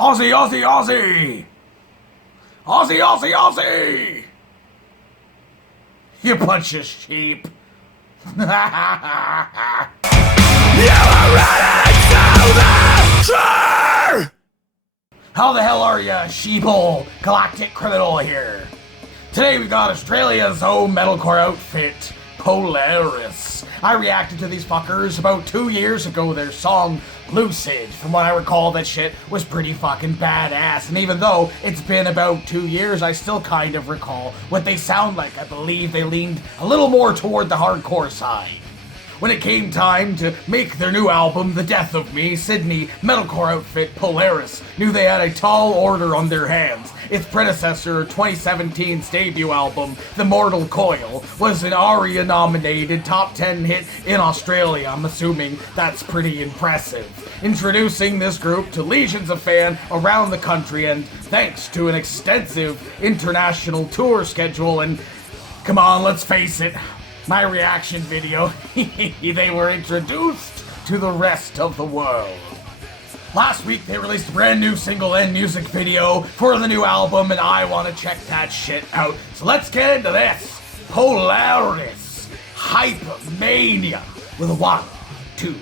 Aussie, Aussie, Aussie! Aussie, Aussie, Aussie! You bunch of sheep. You are running to the shore! How the hell are ya, sheeple? Galactic criminal here. Today we got Australia's own metalcore outfit, Polaris. I reacted to these fuckers about 2 years ago. Their song, Lucid. From what I recall, that shit was pretty fucking badass. And even though it's been about 2 years, I still kind of recall what they sound like. I believe they leaned a little more toward the hardcore side. When it came time to make their new album, The Death of Me, Sydney metalcore outfit Polaris knew they had a tall order on their hands. Its predecessor, 2017's debut album, The Mortal Coil, was an ARIA-nominated top 10 hit in Australia. I'm assuming that's pretty impressive. Introducing this group to legions of fans around the country, and thanks to an extensive international tour schedule, and come on, let's face it, my reaction video, they were introduced to the rest of the world. Last week they released a brand new single and music video for the new album, and I want to check that shit out. So let's get into this. Polaris HYPERMANIA with a 1, 2,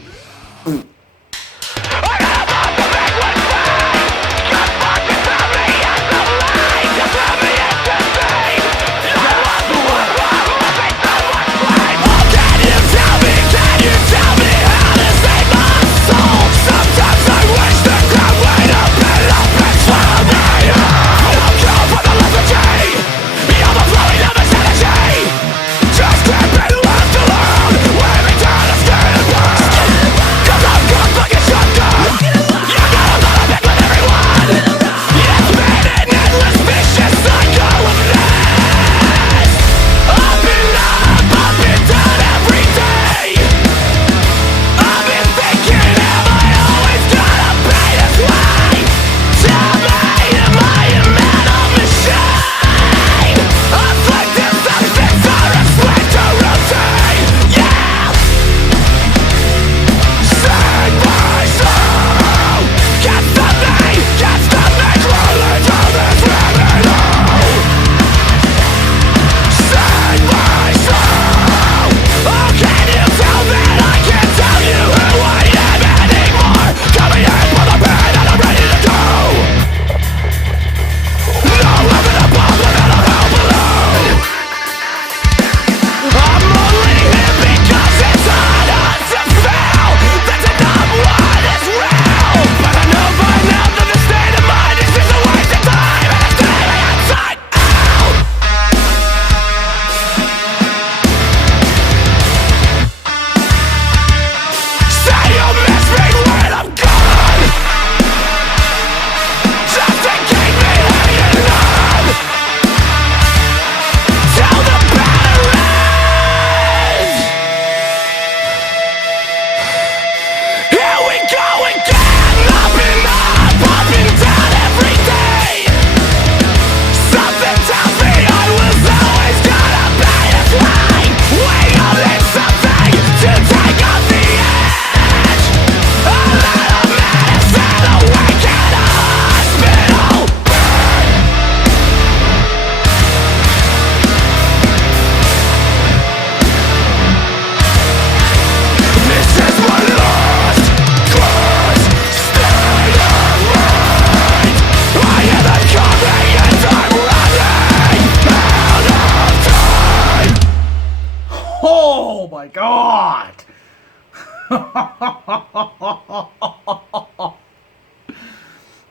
oh my god!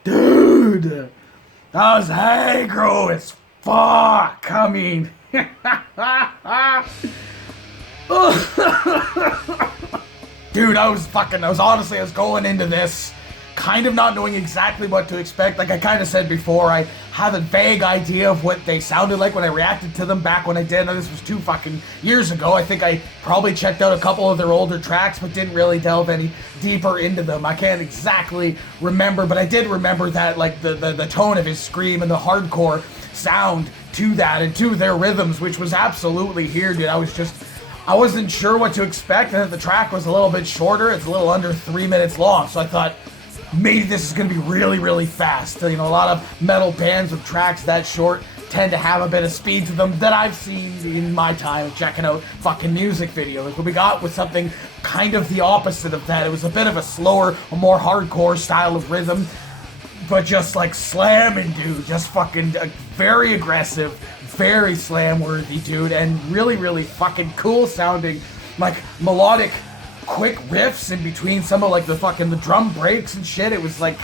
Dude, that was aggro as fuck. I mean, dude, I was going into this kind of not knowing exactly what to expect. Like I kind of said before, I have a vague idea of what they sounded like when I reacted to them back when I did. Now, this was 2 fucking years ago. I think I probably checked out a couple of their older tracks, but didn't really delve any deeper into them. I can't exactly remember, but I did remember that, like, the tone of his scream and the hardcore sound to that and to their rhythms, which was absolutely here, dude. I wasn't sure what to expect, and the track was a little bit shorter. It's a little under 3 minutes long, so I thought, maybe this is gonna be really, really fast. You know, a lot of metal bands with tracks that short tend to have a bit of speed to them that I've seen in my time checking out fucking music videos. What we got was something kind of the opposite of that. It was a bit of a slower, a more hardcore style of rhythm, but just like slamming, dude. Just fucking very aggressive, very slam worthy, dude, and really, really fucking cool sounding, like melodic, quick riffs in between some of like the drum breaks and shit. It was like,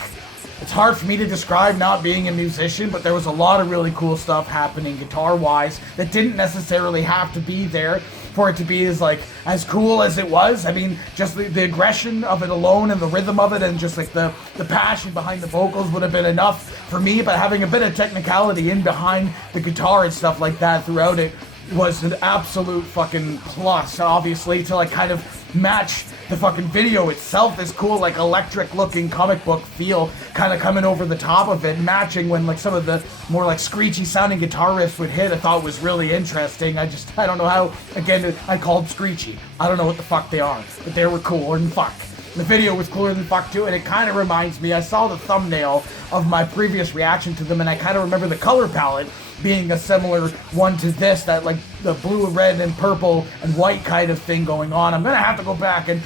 it's hard for me to describe not being a musician, but there was a lot of really cool stuff happening guitar-wise that didn't necessarily have to be there for it to be as cool as it was. I mean, just the aggression of it alone and the rhythm of it and just like the passion behind the vocals would have been enough for me, but having a bit of technicality in behind the guitar and stuff like that throughout it was an absolute fucking plus, obviously, to like kind of match the fucking video itself. This cool like electric looking comic book feel kind of coming over the top of it, matching when like some of the more like screechy sounding guitar riffs would hit. I thought was really interesting. I don't know how, again, I called screechy. I don't know what the fuck they are, but they were cooler than fuck. The video was cooler than fuck too, and it kind of reminds me, I saw the thumbnail of my previous reaction to them, and I kind of remember the color palette being a similar one to this, that like the blue, red, and purple and white kind of thing going on. I'm gonna have to go back and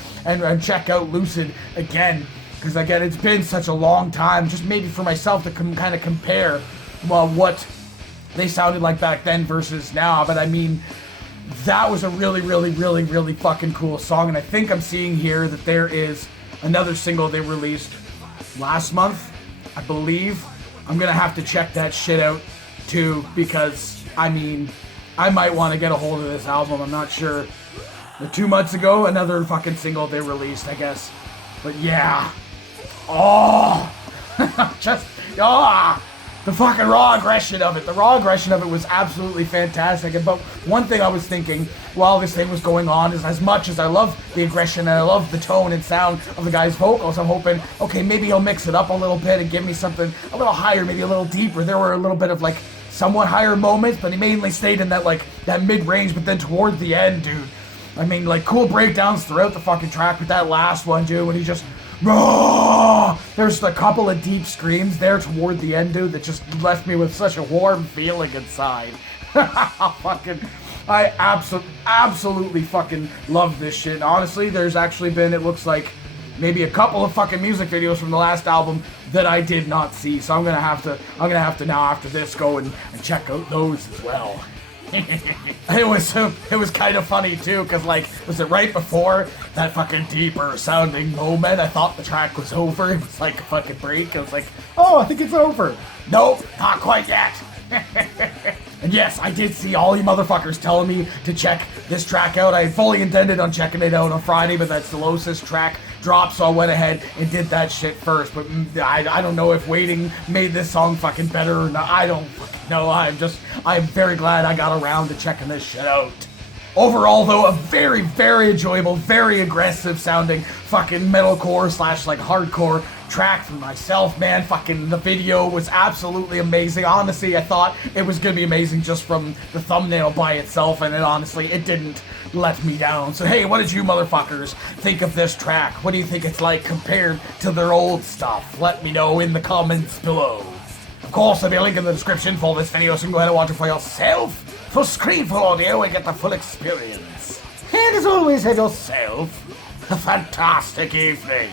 check out Lucid again, because again, it's been such a long time, just maybe for myself to kind of compare, well, what they sounded like back then versus now. But I mean, that was a really, really, really, really fucking cool song, and I think I'm seeing here that there is another single they released last month, I believe. I'm gonna have to check that shit out too, because I mean, I might want to get a hold of this album. I'm not sure. But 2 months ago, another fucking single they released, I guess. But yeah. Oh! The fucking raw aggression of it. The raw aggression of it was absolutely fantastic. But one thing I was thinking while this thing was going on is, as much as I love the aggression and I love the tone and sound of the guy's vocals, I'm hoping, okay, maybe he'll mix it up a little bit and give me something a little higher, maybe a little deeper. There were a little bit of like somewhat higher moments, but he mainly stayed in that like that mid-range. But then toward the end, dude, I mean, like cool breakdowns throughout the fucking track, but that last one, dude, when he just there's a couple of deep screams there toward the end, dude, that just left me with such a warm feeling inside. I absolutely fucking love this shit. Honestly, there's actually been, it looks like, maybe a couple of fucking music videos from the last album that I did not see. So I'm gonna have to now after this go and check out those as well. It was kind of funny too, because like, was it right before that fucking deeper sounding moment, I thought the track was over. It was like a fucking break. I was like, oh, I think it's over. Nope, not quite yet. And yes, I did see all you motherfuckers telling me to check this track out. I fully intended on checking it out on Friday, but that Solosis track dropped, so I went ahead and did that shit first. But I don't know if waiting made this song fucking better or not. I don't fucking know. I'm very glad I got around to checking this shit out. Overall, though, a very, very enjoyable, very aggressive sounding fucking metalcore / like hardcore track for myself, man. Fucking the video was absolutely amazing. Honestly, I thought it was gonna be amazing just from the thumbnail by itself, and it didn't let me down. So hey, what did you motherfuckers think of this track? What do you think it's like compared to their old stuff? Let me know in the comments below. Of course, there'll be a link in the description for this video, so you can go ahead and watch it for yourself. For screenful audio, and get the full experience. And as always, have yourself a fantastic evening.